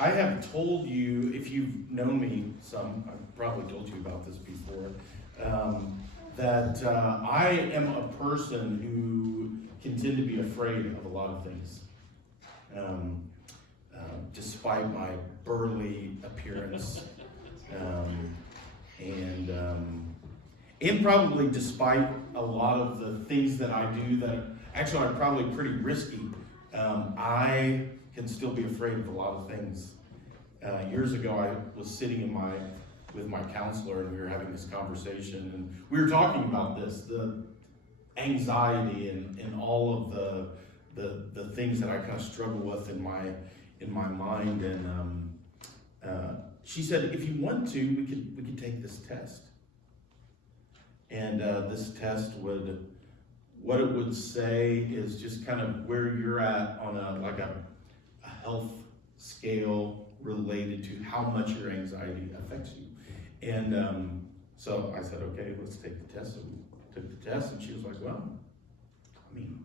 I have told you, if you've known me some, I've probably told you about this before, that I am a person who can tend to be afraid of a lot of things. Um, Despite my burly appearance, and probably despite a lot of the things that I do that actually are probably pretty risky, I can still be afraid of a lot of things. Years ago, I was sitting with my counselor, and we were having this conversation, and we were talking about this, the anxiety and all of the things that I kind of struggle with in my mind. And she said, if you want to, we could take this test. And this test what it would say is just kind of where you're at on a health scale related to how much your anxiety affects you. And so I said, okay, let's take the test. So we took the test, and she was like, well, I mean,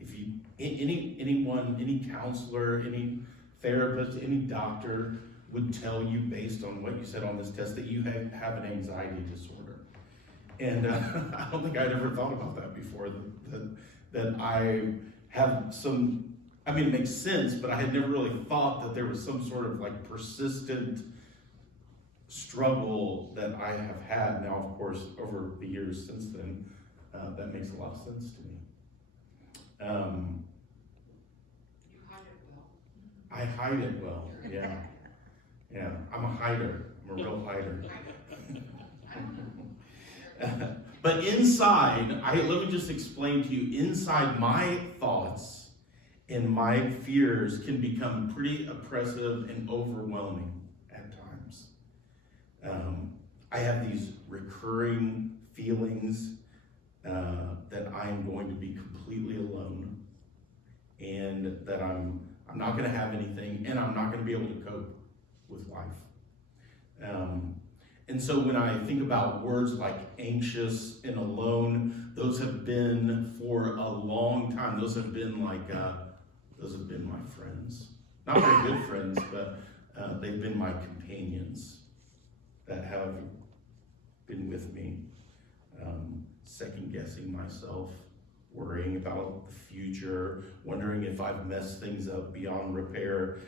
if you, any counselor, any therapist, any doctor would tell you based on what you said on this test that you have an anxiety disorder. And I don't think I'd ever thought about that before, that I have some, I mean, it makes sense, but I had never really thought that there was some sort of like persistent struggle that I have had. Now, of course, over the years since then, that makes a lot of sense to me. You hide it well. I hide it well, yeah. Yeah, I'm a hider. I'm a real hider. But inside, let me just explain to you, inside my thoughts and my fears can become pretty oppressive and overwhelming at times. I have these recurring feelings that I am going to be completely alone, and that I'm not going to have anything, and I'm not going to be able to cope with life. And so when I think about words like anxious and alone, those have been for a long time. Those have been my friends. Not very good friends, but they've been my companions that have been with me, second guessing myself, worrying about the future, wondering if I've messed things up beyond repair,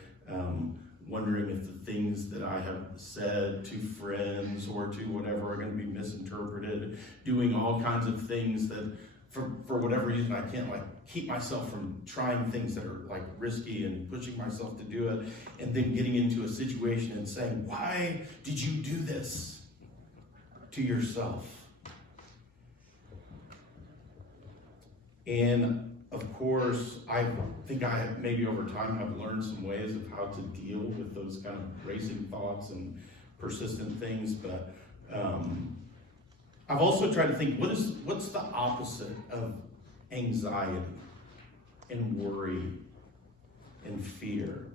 wondering if the things that I have said to friends or to whatever are going to be misinterpreted, doing all kinds of things that for whatever reason I can't keep myself from trying things that are risky and pushing myself to do it, and then getting into a situation and saying, why did you do this to yourself? And of course, I think I have maybe over time have learned some ways of how to deal with those kind of racing thoughts and persistent things, but I've also tried to think, what's the opposite of anxiety and worry and fear?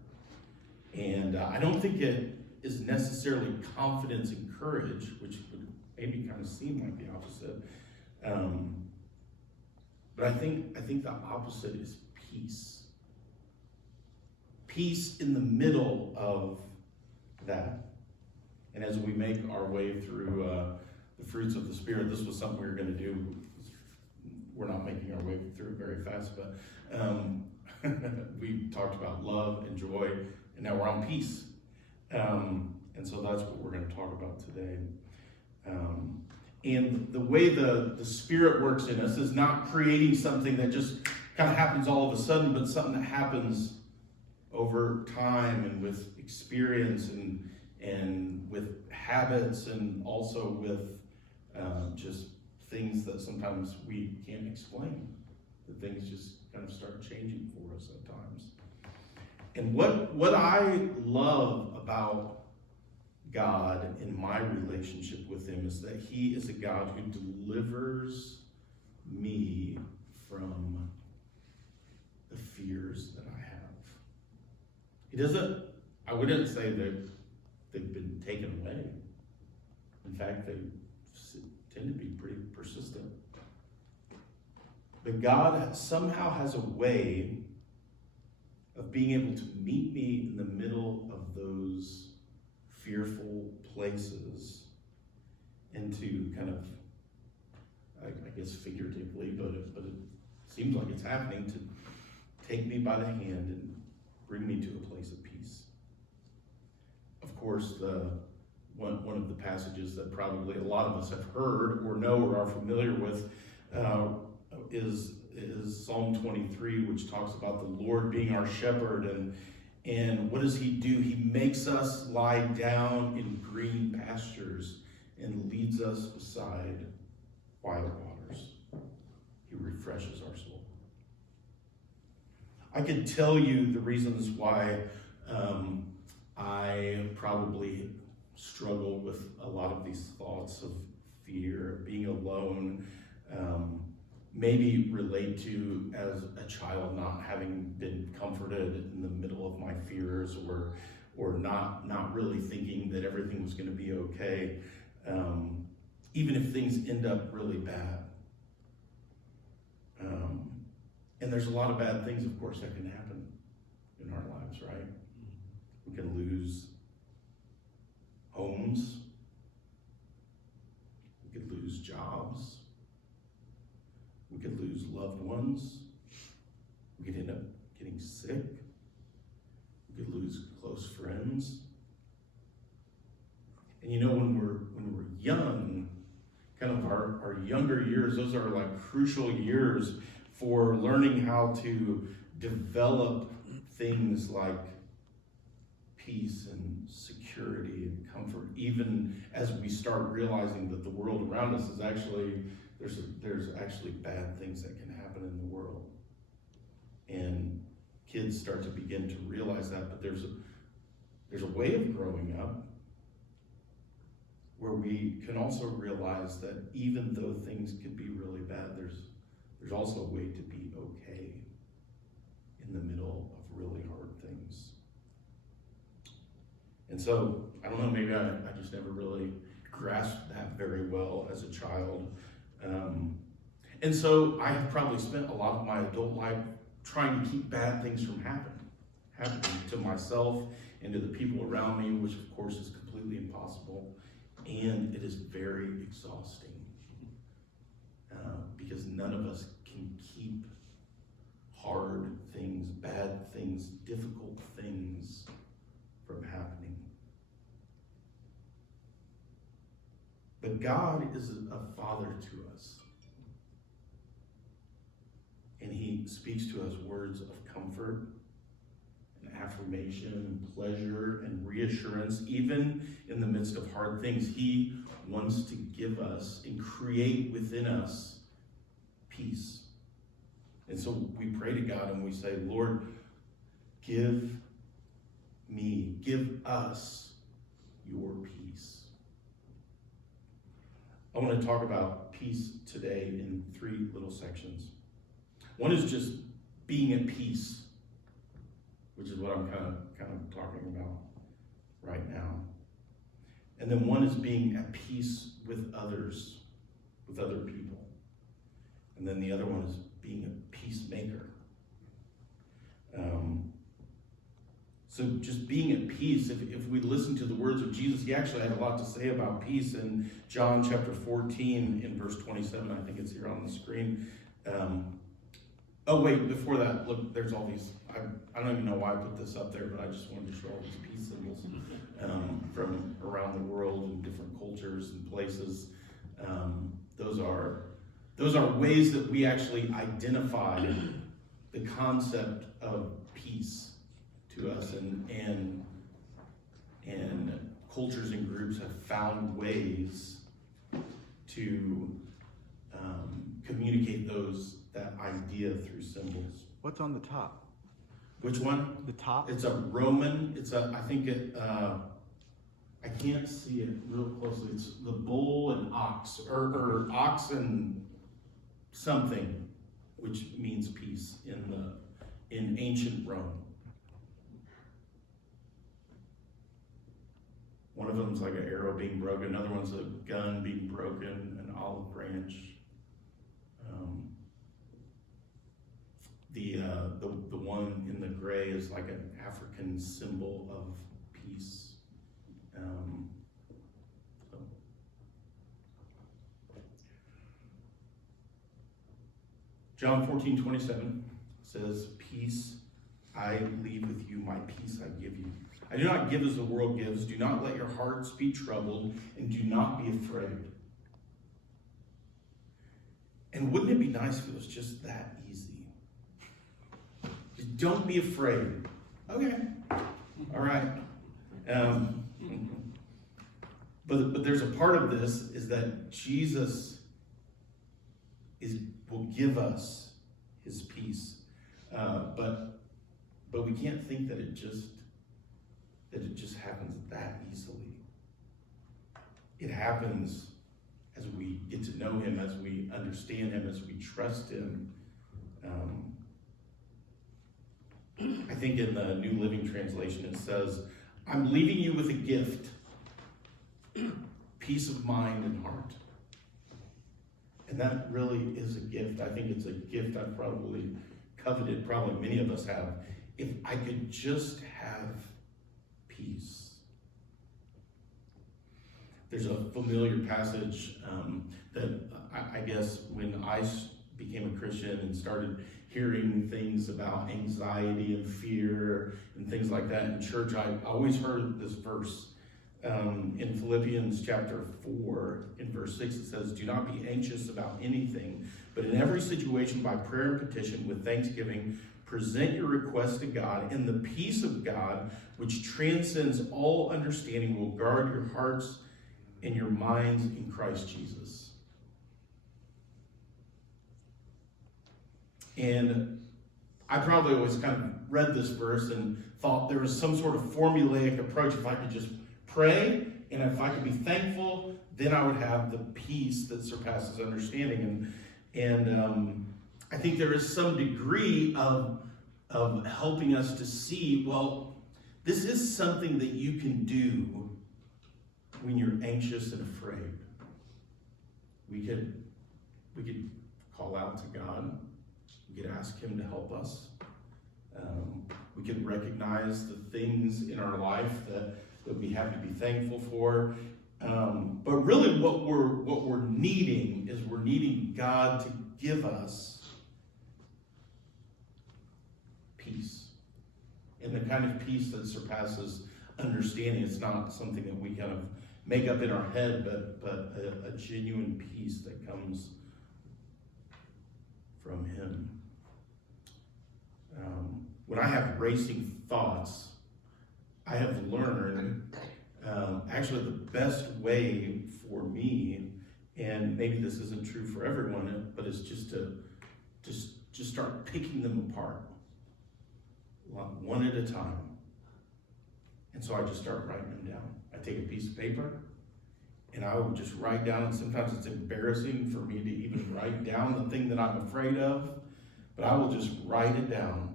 And I don't think it is necessarily confidence and courage, which would maybe kind of seem like the opposite. But I think the opposite is peace. Peace in the middle of that. And as we make our way through the fruits of the Spirit, this was something we were going to do. We're not making our way through it very fast, but we talked about love and joy, and now we're on peace. And so that's what we're going to talk about today. And the way the Spirit works in us is not creating something that just kind of happens all of a sudden, but something that happens over time and with experience and with habits, and also with just things that sometimes we can't explain. That things just kind of start changing for us at times. And what I love about God in my relationship with him is that he is a God who delivers me from the fears that I have. I wouldn't say that they've been taken away. In fact, they tend to be pretty persistent. But God somehow has a way of being able to meet me in the middle of those fearful places and to kind of, I guess figuratively, but it seems like it's happening, to take me by the hand and bring me to a place of peace. Of course, one of the passages that probably a lot of us have heard or know or are familiar with is Psalm 23, which talks about the Lord being our shepherd. And what does he do? He makes us lie down in green pastures and leads us beside quiet waters. He refreshes our soul. I could tell you the reasons why I probably struggle with a lot of these thoughts of fear, being alone, maybe relate to as a child not having been comforted in the middle of my fears, or not really thinking that everything was going to be okay, even if things end up really bad. And there's a lot of bad things, of course, that can happen in our lives, right? We can lose homes. We could lose jobs. We could lose loved ones. We could end up getting sick. We could lose close friends. And you know, when we're young, kind of our younger years, those are like crucial years for learning how to develop things like peace and security and comfort, even as we start realizing that the world around us is actually, there's actually bad things that can happen in the world. And kids start to begin to realize that, but there's a way of growing up where we can also realize that even though things can be really bad, there's also a way to be okay in the middle of really hard things. And so, I don't know, maybe I just never really grasped that very well as a child. And so I have probably spent a lot of my adult life trying to keep bad things from happening to myself and to the people around me, which of course is completely impossible. And it is very exhausting because none of us can keep hard things, bad things, difficult things from happening. But God is a father to us. And he speaks to us words of comfort and affirmation and pleasure and reassurance, even in the midst of hard things. He wants to give us and create within us peace. And so we pray to God and we say, Lord, give us your peace. I want to talk about peace today in 3 little sections. One is just being at peace, which is what I'm kind of talking about right now. And then one is being at peace with others, with other people. And then the other one is being a peacemaker. So just being at peace, if we listen to the words of Jesus, he actually had a lot to say about peace in John chapter 14 in verse 27. I think it's here on the screen. Oh wait, before that, look, there's all these, I don't even know why I put this up there, but I just wanted to show all these peace symbols from around the world in different cultures and places. Those are ways that we actually identify the concept of peace to us, and cultures and groups have found ways to communicate that idea through symbols. What's on the top? Which one? The top? It's a Roman. I can't see it real closely. It's the bull and ox, or ox and something, which means peace in ancient Rome. One of them's like an arrow being broken. Another one's a gun being broken, an olive branch. The one in the gray is like an African symbol of peace. So. John 14:27 says, "Peace I leave with you, my peace I give you. I do not give as the world gives. Do not let your hearts be troubled, and do not be afraid." And wouldn't it be nice if it was just that easy? Just don't be afraid. Okay. All right. But there's a part of this is that Jesus will give us his peace. But we can't think that it just happens that easily. It happens as we get to know him, as we understand him, as we trust him. I think in the New Living Translation it says, "I'm leaving you with a gift, peace of mind and heart." And that really is a gift. I think it's a gift I've probably coveted, probably many of us have. If I could just have peace. There's a familiar passage that I guess when I became a Christian and started hearing things about anxiety and fear and things like that in church, I always heard this verse. In Philippians chapter 4, in verse 6, it says, "Do not be anxious about anything, but in every situation by prayer and petition with thanksgiving, present your requests to God, and the peace of God, which transcends all understanding, will guard your hearts and your minds in Christ Jesus." And I probably always kind of read this verse and thought there was some sort of formulaic approach. If I could just pray, and if I could be thankful, then I would have the peace that surpasses understanding. And I think there is some degree of helping us to see, well, this is something that you can do when you're anxious and afraid. We could call out to God. We could ask him to help us. We could recognize the things in our life that we have to be thankful for. But really what we're needing is we're needing God to give us peace. And the kind of peace that surpasses understanding. It's not something that we kind of make up in our head, but a genuine peace that comes from him. When I have racing thoughts, I have learned actually the best way for me, and maybe this isn't true for everyone, but it's just to just start picking them apart one at a time. And so I just start writing them down. I take a piece of paper and I will just write down, and sometimes it's embarrassing for me to even write down the thing that I'm afraid of, but I will just write it down.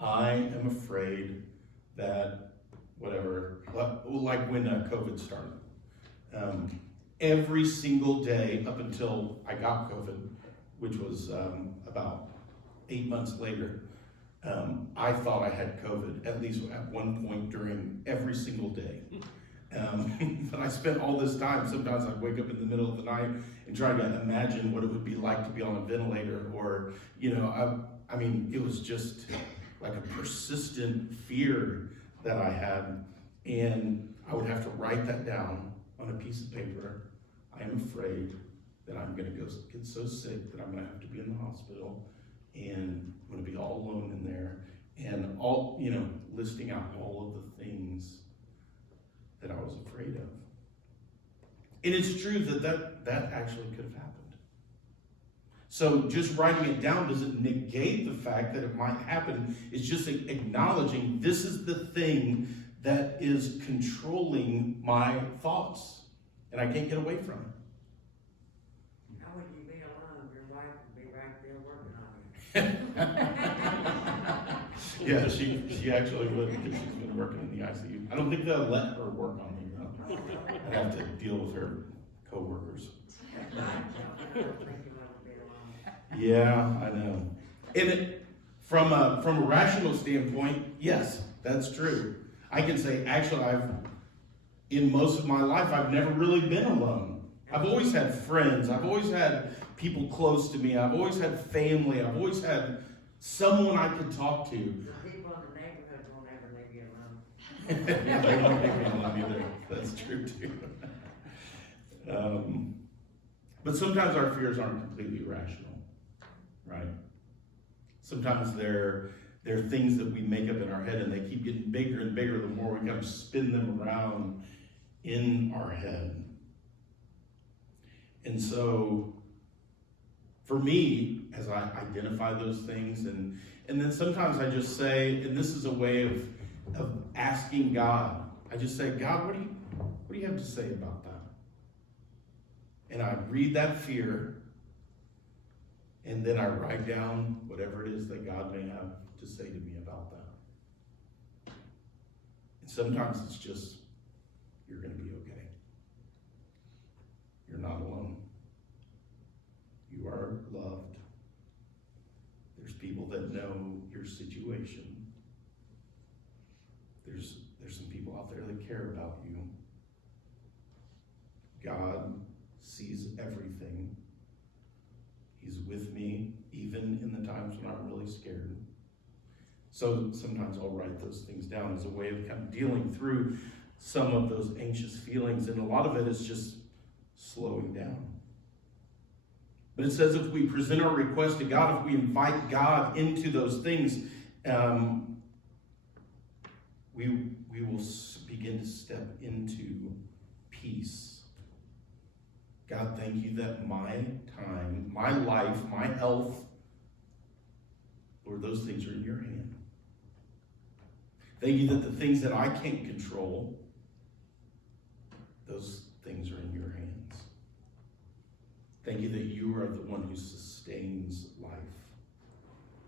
I am afraid that whatever, like when COVID started. Every single day up until I got COVID, which was about 8 months later, I thought I had COVID, at least at one point during every single day. But I spent all this time, sometimes I'd wake up in the middle of the night and try to imagine what it would be like to be on a ventilator, or, I mean, it was just like a persistent fear that I had, and I would have to write that down on a piece of paper. I am afraid that I'm going to get so sick that I'm going to have to be in the hospital, and I'm going to be all alone in there, and all, listing out all of the things that I was afraid of. And it's true that actually could have happened. So just writing it down doesn't negate the fact that it might happen. It's just acknowledging this is the thing that is controlling my thoughts, and I can't get away from it. How would you be alone? Your wife would be right there working on you. Yeah, she actually would, because she's been working in the ICU. I don't think they'll let her work on me, though. I'd have to deal with her coworkers. I don't think you want to be alone. Yeah, I know. And From a rational standpoint, yes, that's true. I can say, actually, in most of my life, I've never really been alone. I've always had friends. I've always had people close to me. I've always had family. I've always had someone I could talk to. The people in the neighborhood won't ever leave you alone. They won't leave me alone either. That's true too. But sometimes our fears aren't completely rational, right? Sometimes they're things that we make up in our head, and they keep getting bigger and bigger the more we kind of spin them around in our head. And so, for me, as I identify those things, and then sometimes I just say, and this is a way of asking God, I just say, God, what do you have to say about that? And I read that fear, and then I write down whatever it is that God may have to say to me about that. And sometimes it's just, you're going to be okay. You're not alone. You are loved. There's people that know your situation. There's some people out there that care about you. God sees everything. He's with me, even in the times when I'm really scared. So sometimes I'll write those things down as a way of kind of dealing through some of those anxious feelings. And a lot of it is just slowing down. But it says if we present our request to God, if we invite God into those things, we will begin to step into peace. God, thank you that my time, my life, my health, Lord, those things are in your hand. Thank you that the things that I can't control, those things are in your hands. Thank you that you are the one who sustains life.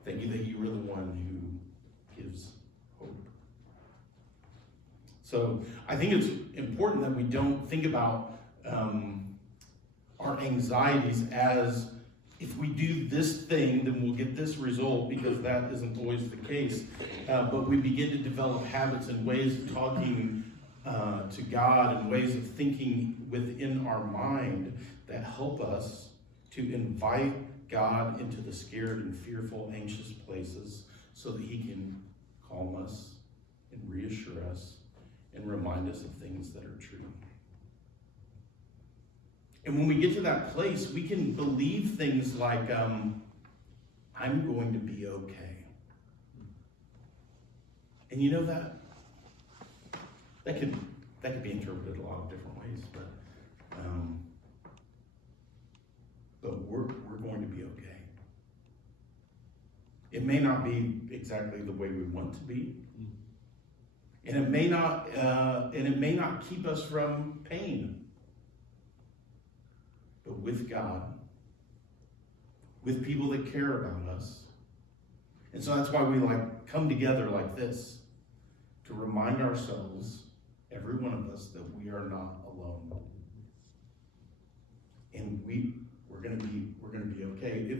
Thank you that you are the one who gives hope. So I think it's important that we don't think about our anxieties as if we do this thing, then we'll get this result, because that isn't always the case. But we begin to develop habits and ways of talking to God and ways of thinking within our mind that help us to invite God into the scared and fearful, anxious places so that he can calm us and reassure us and remind us of things that are true. And when we get to that place, we can believe things like, I'm going to be okay. And you know that could be interpreted a lot of different ways, but we're going to be okay. It may not be exactly the way we want to be, and it may not keep us from pain. But with God, with people that care about us. And so that's why we come together like this, to remind ourselves, every one of us, that we are not alone. And we're gonna be okay.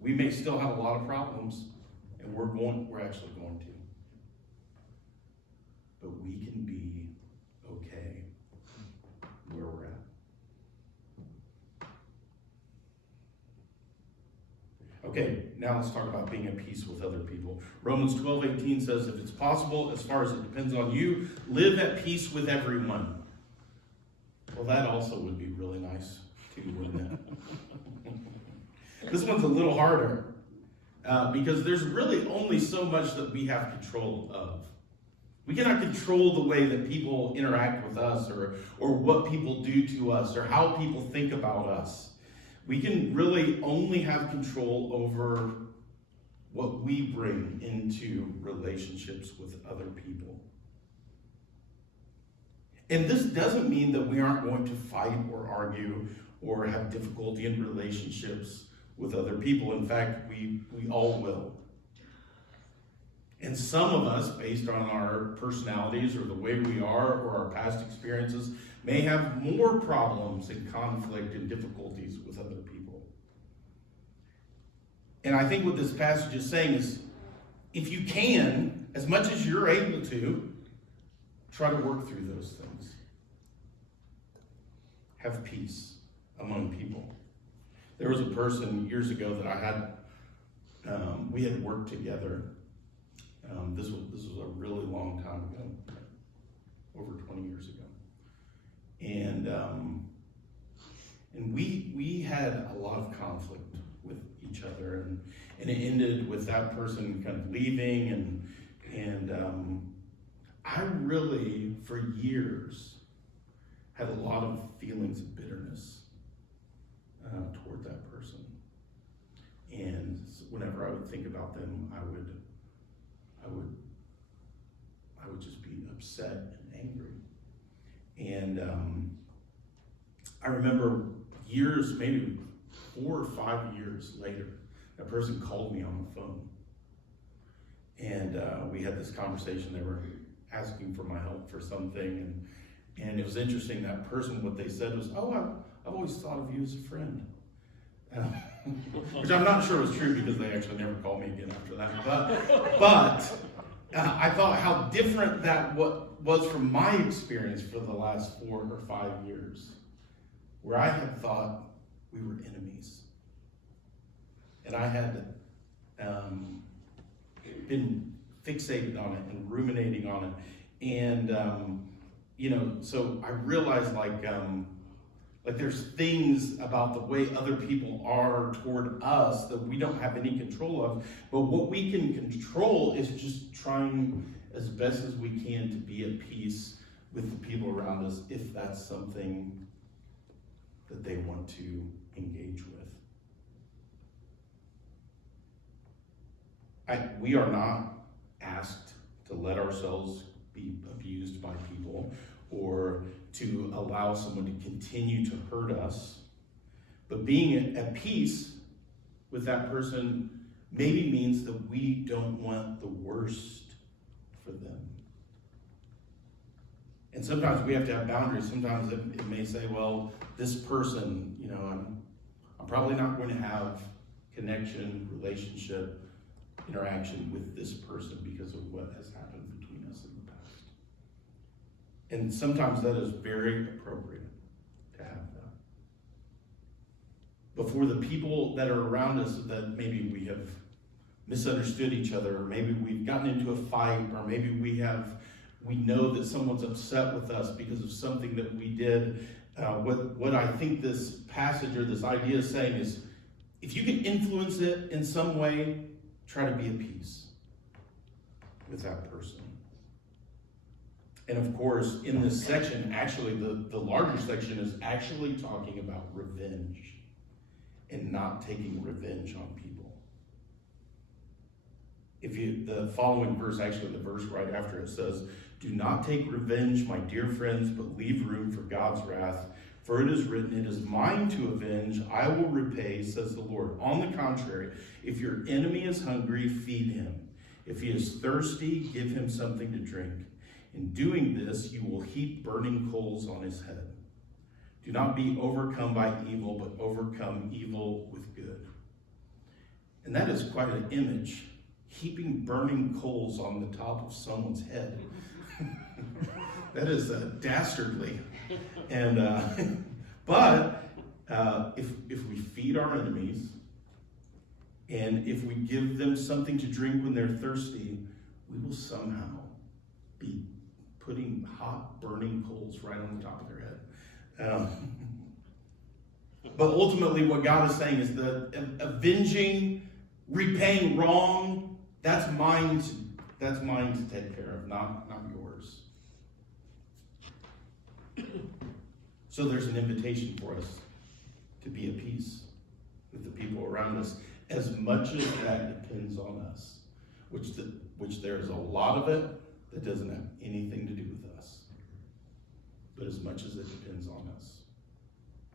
We may still have a lot of problems, and we're actually going to. But we can be okay where we're at. Okay, now let's talk about being at peace with other people. Romans 12:18 says, if it's possible, as far as it depends on you, live at peace with everyone. Well, that also would be really nice too, wouldn't it? This one's a little harder because there's really only so much that we have control of. We cannot control the way that people interact with us or what people do to us or how people think about us. We can really only have control over what we bring into relationships with other people. And this doesn't mean that we aren't going to fight or argue or have difficulty in relationships with other people. In fact, we all will. And some of us, based on our personalities or the way we are or our past experiences, may have more problems and conflict and difficulties with other people. And I think what this passage is saying is, if you can, as much as you're able to, try to work through those things. Have peace among people. There was a person years ago that I had, we had worked together. This was a really long time ago, over 20 years ago. And we had a lot of conflict with each other, and it ended with that person kind of leaving, and I really, for years, had a lot of feelings of bitterness toward that person. And whenever I would think about them, I would just be upset and angry. And I remember years, maybe 4 or 5 years later, that person called me on the phone. And we had this conversation. They were asking for my help for something. And it was interesting, that person, what they said was, "Oh, I've always thought of you as a friend." Which I'm not sure was true, because they actually never called me again after that. But I thought how different that was from my experience for the last 4 or 5 years, where I had thought we were enemies. And I had been fixated on it and ruminating on it. And, so I realized like there's things about the way other people are toward us that we don't have any control of. But what we can control is just trying as best as we can to be at peace with the people around us, if that's something that they want to engage with. We are not asked to let ourselves be abused by people or to allow someone to continue to hurt us. But being at peace with that person maybe means that we don't want the worst for them. And sometimes we have to have boundaries. Sometimes it may say, well, this person, I'm probably not going to have connection, relationship, interaction with this person because of what has happened between us in the past. And sometimes that is very appropriate to have that. But for the people that are around us that maybe we have misunderstood each other, or maybe we've gotten into a fight, or maybe we know that someone's upset with us because of something that we did, what I think this passage or this idea is saying is, if you can influence it in some way, try to be at peace with that person. And of course, in this section, actually, the larger section is actually talking about revenge and not taking revenge on people. The following verse, actually the verse right after it says, "Do not take revenge, my dear friends, but leave room for God's wrath. For it is written, 'It is mine to avenge, I will repay, says the Lord.' On the contrary, if your enemy is hungry, feed him. If he is thirsty, give him something to drink. In doing this, you will heap burning coals on his head. Do not be overcome by evil, but overcome evil with good." And that is quite an image, heaping burning coals on the top of someone's head. That is dastardly. And but if we feed our enemies, and if we give them something to drink when they're thirsty, we will somehow be putting hot burning coals right on the top of their head. But ultimately what God is saying is that avenging, repaying wrong, that's mine to take care of, not yours. So there's an invitation for us to be at peace with the people around us, as much as that depends on us, which there is a lot of it that doesn't have anything to do with us. But as much as it depends on us,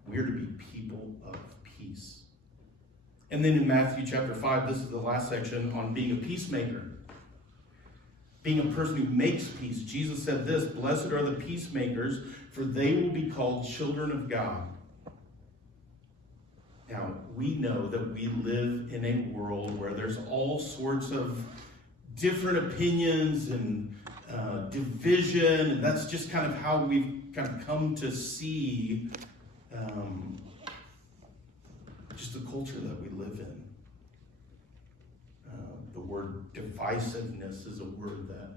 we're to be people of peace. And then in Matthew chapter 5, this is the last section on being a peacemaker. Being a person who makes peace. Jesus said this, "Blessed are the peacemakers, for they will be called children of God." Now, we know that we live in a world where there's all sorts of different opinions and division, and that's just kind of how we've kind of come to see just the culture that we live in. The word divisiveness is a word that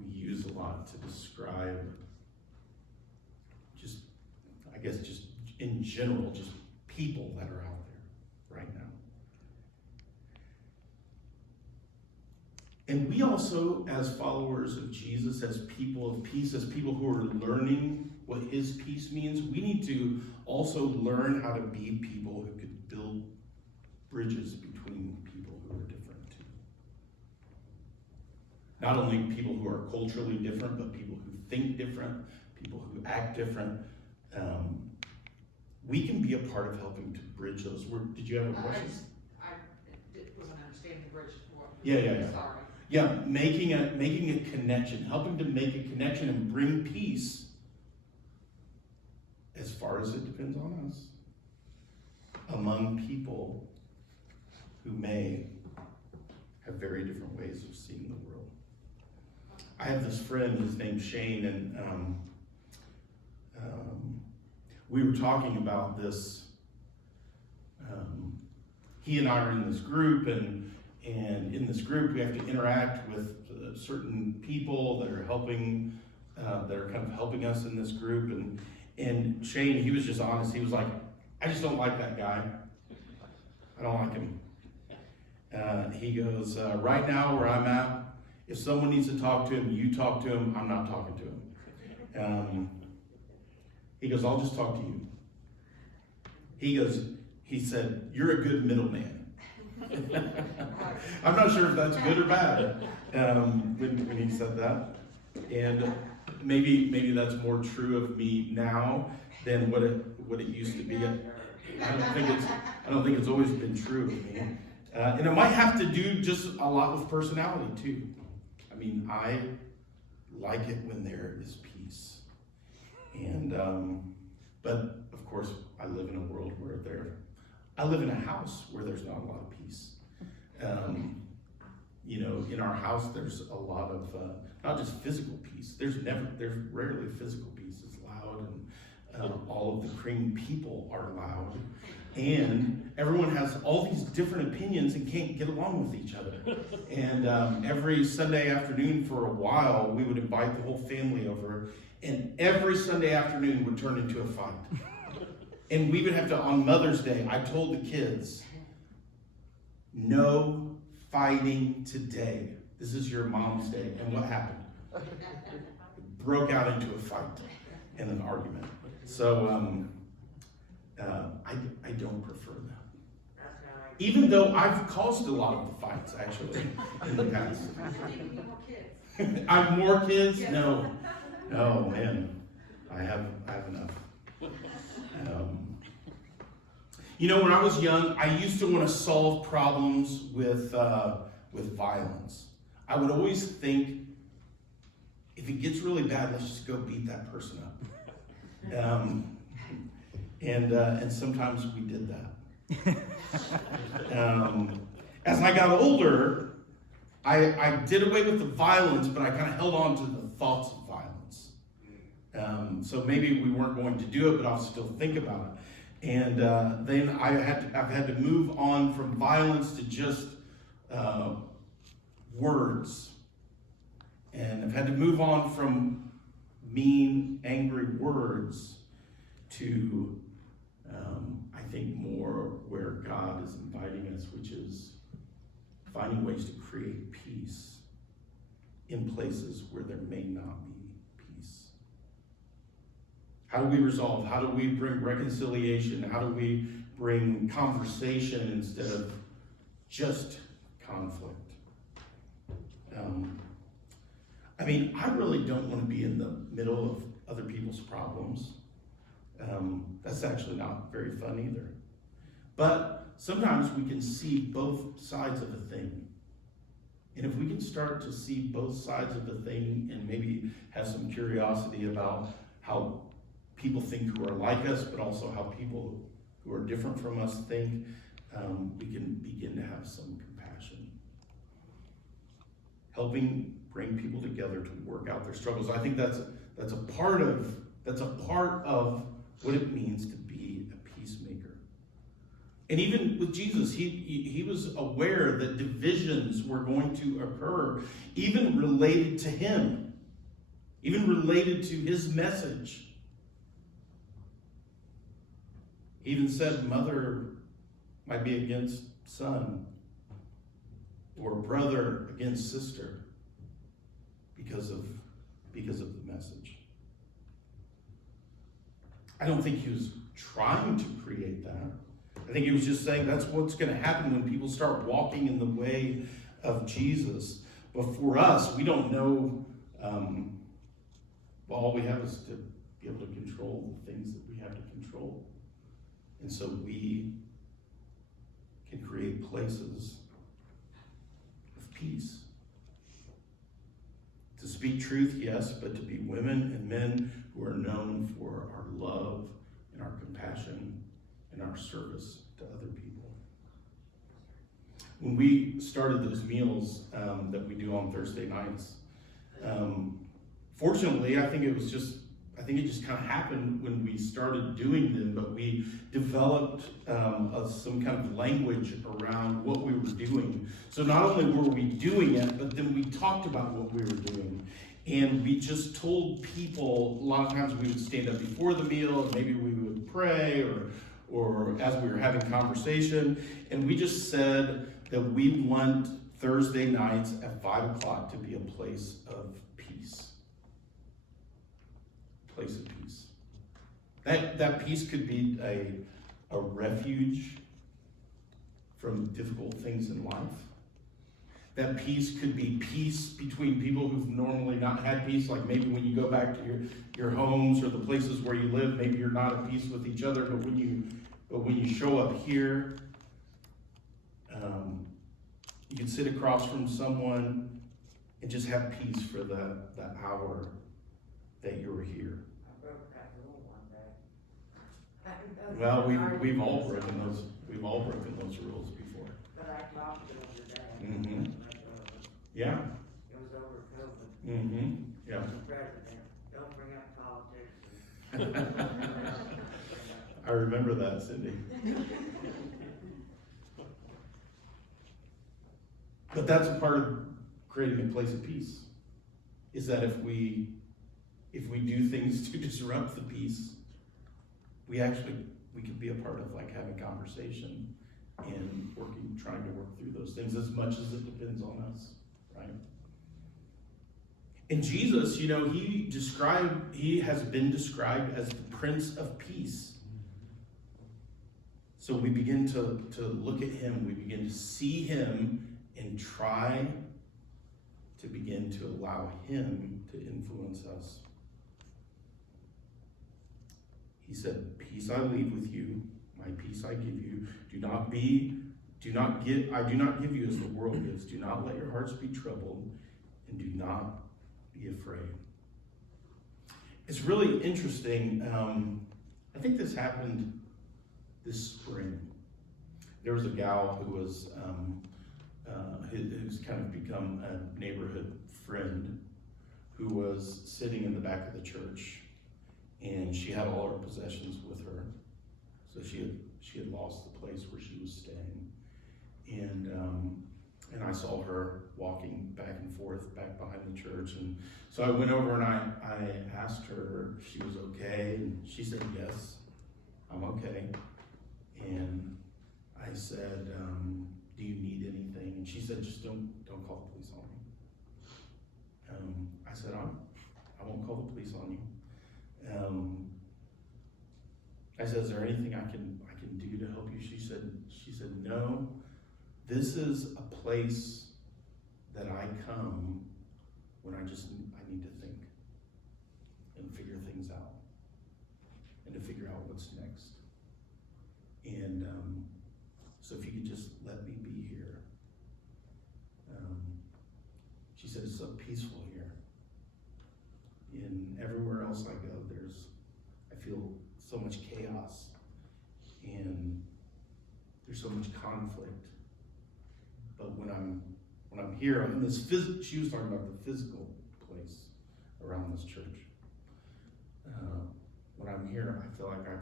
we use a lot to describe just, I guess, just in general, just people that are out there right now. And we also, as followers of Jesus, as people of peace, as people who are learning what his peace means, we need to also learn how to be people who could build bridges between people who are different too. Not only people who are culturally different, but people who think different, people who act different. We can be a part of helping to bridge those. Did you have a question? I wasn't understanding the bridge. Yeah. Sorry. Yeah, making a connection, helping to make a connection and bring peace as far as it depends on us among people who may have very different ways of seeing the world. I have this friend, his name's Shane, and we were talking about this. He and I are in this group, and in this group we have to interact with certain people that are helping, that are kind of helping us in this group. And Shane, he was just honest. He was like, I just don't like that guy. I don't like him. He goes, right now where I'm at, if someone needs to talk to him, you talk to him, I'm not talking to him. He goes, I'll just talk to you. He said, you're a good middleman. I'm not sure if that's good or bad when he said that. And maybe that's more true of me now than what it used to be. I don't think it's always been true of me. And it might have to do just a lot with personality too. I mean, I like it when there is peace. And but of course I live in a world where I live in a house where there's not a lot of peace. In our house there's a lot of not just physical peace. There's rarely physical peace. It's loud, and all of the Korean people are loud, and everyone has all these different opinions and can't get along with each other. And every Sunday afternoon for a while we would invite the whole family over, and every Sunday afternoon would turn into a fight. And we would have to, on Mother's Day, I told the kids, no fighting today. This is your mom's day. And what happened? It broke out into a fight and an argument. So I don't prefer that. Even though I've caused a lot of the fights, actually, in the past. I have more kids? No. Oh, man. I have enough. When I was young, I used to want to solve problems with violence. I would always think, if it gets really bad, let's just go beat that person up. And sometimes we did that. As I got older, I did away with the violence, but I kind of held on to the thoughts of violence. So maybe we weren't going to do it, but I'll still think about it. And then I've had to move on from violence to just words. And I've had to move on from mean, angry words to, I think, more where God is inviting us, which is finding ways to create peace in places where there may not be peace. How do we resolve? How do we bring reconciliation? How do we bring conversation instead of just conflict? I really don't want to be in the middle of other people's problems. That's actually not very fun either. But sometimes we can see both sides of a thing. And if we can start to see both sides of the thing and maybe have some curiosity about how people think who are like us, but also how people who are different from us think, we can begin to have some compassion. helping bring people together to work out their struggles. I think that's a part of what it means to be a peacemaker. And even with Jesus, he was aware that divisions were going to occur, even related to him, even related to his message. He even said mother might be against son, or brother against sister, because of the message. I don't think he was trying to create that. I think he was just saying that's what's going to happen when people start walking in the way of Jesus. But for us, we don't know. All we have is to be able to control the things that we have to control. And so we can create places of peace. To speak truth, yes, but to be women and men who are known for our love and our compassion and our service to other people. When we started those meals that we do on Thursday nights, fortunately, I think it just kind of happened when we started doing them, but we developed some kind of language around what we were doing. So not only were we doing it, but then we talked about what we were doing. And we just told people, a lot of times we would stand up before the meal, and maybe we would pray, or as we were having conversation, and we just said that we want Thursday nights at 5 o'clock to be a place of peace. Place of peace. That peace could be a refuge from difficult things in life. That peace could be peace between people who've normally not had peace, like maybe when you go back to your homes or the places where you live, maybe you're not at peace with each other, but when you show up here, you can sit across from someone and just have peace for that hour that you're here. I broke that rule one day. Well, we've all broken those. We've all broken those rules before. But I talked to him today. Mm-hmm. Yeah. It was over COVID. Mm-hmm. Yeah. Mr. President, don't bring up politics. I remember that, Cindy. But that's a part of creating a place of peace. Is that if we do things to disrupt the peace, we could be a part of like having conversation and trying to work through those things as much as it depends on us, right? And Jesus, he has been described as the Prince of Peace. So we begin to look at him, we begin to see him and try to begin to allow him to influence us. He said, peace I leave with you, my peace I give you. I do not give you as the world gives. Do not let your hearts be troubled, and do not be afraid. It's really interesting. I think this happened this spring. There was a gal who was who's kind of become a neighborhood friend, who was sitting in the back of the church, and she had all her possessions with her. So she had lost the place where she was staying, and I saw her walking back and forth back behind the church, and so I went over and I asked her if she was okay, and she said yes, I'm okay. And I said, do you need anything? And she said, just don't call the police on me. I said, I won't call the police on you. I said, is there anything I can do to help you? She said, no, this is a place that I come when I need to think and figure things out and to figure out what's next. And so if you could just let me be here. She said, it's so peaceful here. And everywhere else I go, I feel so much chaos, and there's so much conflict. But when I'm when I'm here, in this she was talking about the physical place around this church. When I'm here, I feel like I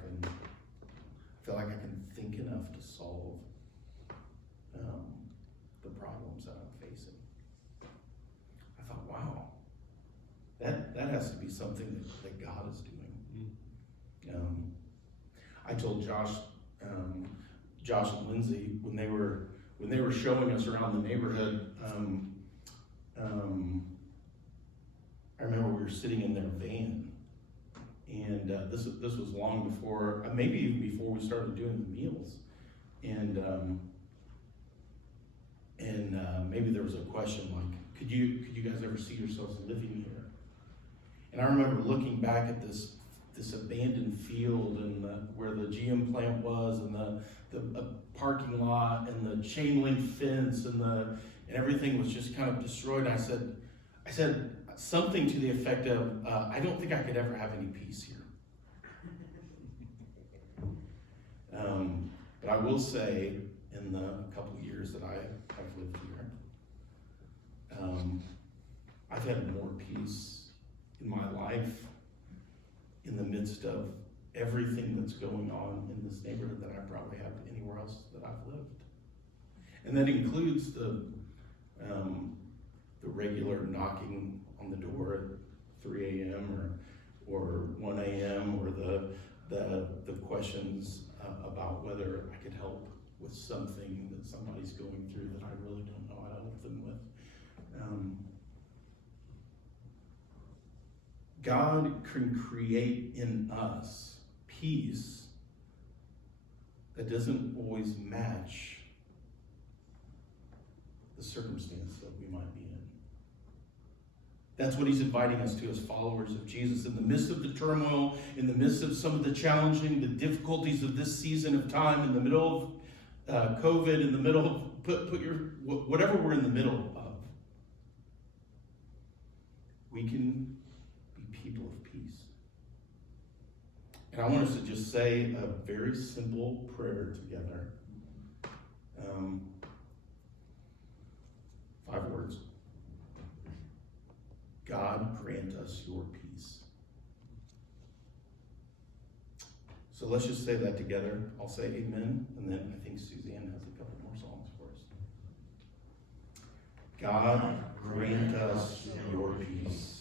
can think enough to solve the problems that I'm facing. I thought, wow, that has to be something that God is doing. I told Josh and Lindsay when they were showing us around the neighborhood. I remember we were sitting in their van, and this was long before, maybe even before we started doing the meals, and maybe there was a question like, could you guys ever see yourselves living here? And I remember looking back at this abandoned field and where the GM plant was, and the parking lot and the chain link fence and everything was just kind of destroyed. And I said something to the effect of, I don't think I could ever have any peace here. But I will say, in the couple of years that I have lived here, I've had more peace in my life in the midst of everything that's going on in this neighborhood than I probably have anywhere else that I've lived. And that includes the regular knocking on the door at 3 a.m. or 1 a.m. or the questions about whether I could help with something that somebody's going through that I really don't know how to help them with. God can create in us peace that doesn't always match the circumstance that we might be in. That's what he's inviting us to as followers of Jesus. In the midst of the turmoil, in the midst of some of the challenging, the difficulties of this season of time, in the middle of COVID, in the middle of, put your, whatever we're in the middle of, we can be people of peace. And I want us to just say a very simple prayer together. 5 words. God, grant us your peace. So let's just say that together. I'll say amen, and then I think Suzanne has a couple more songs for us. God, grant us your peace.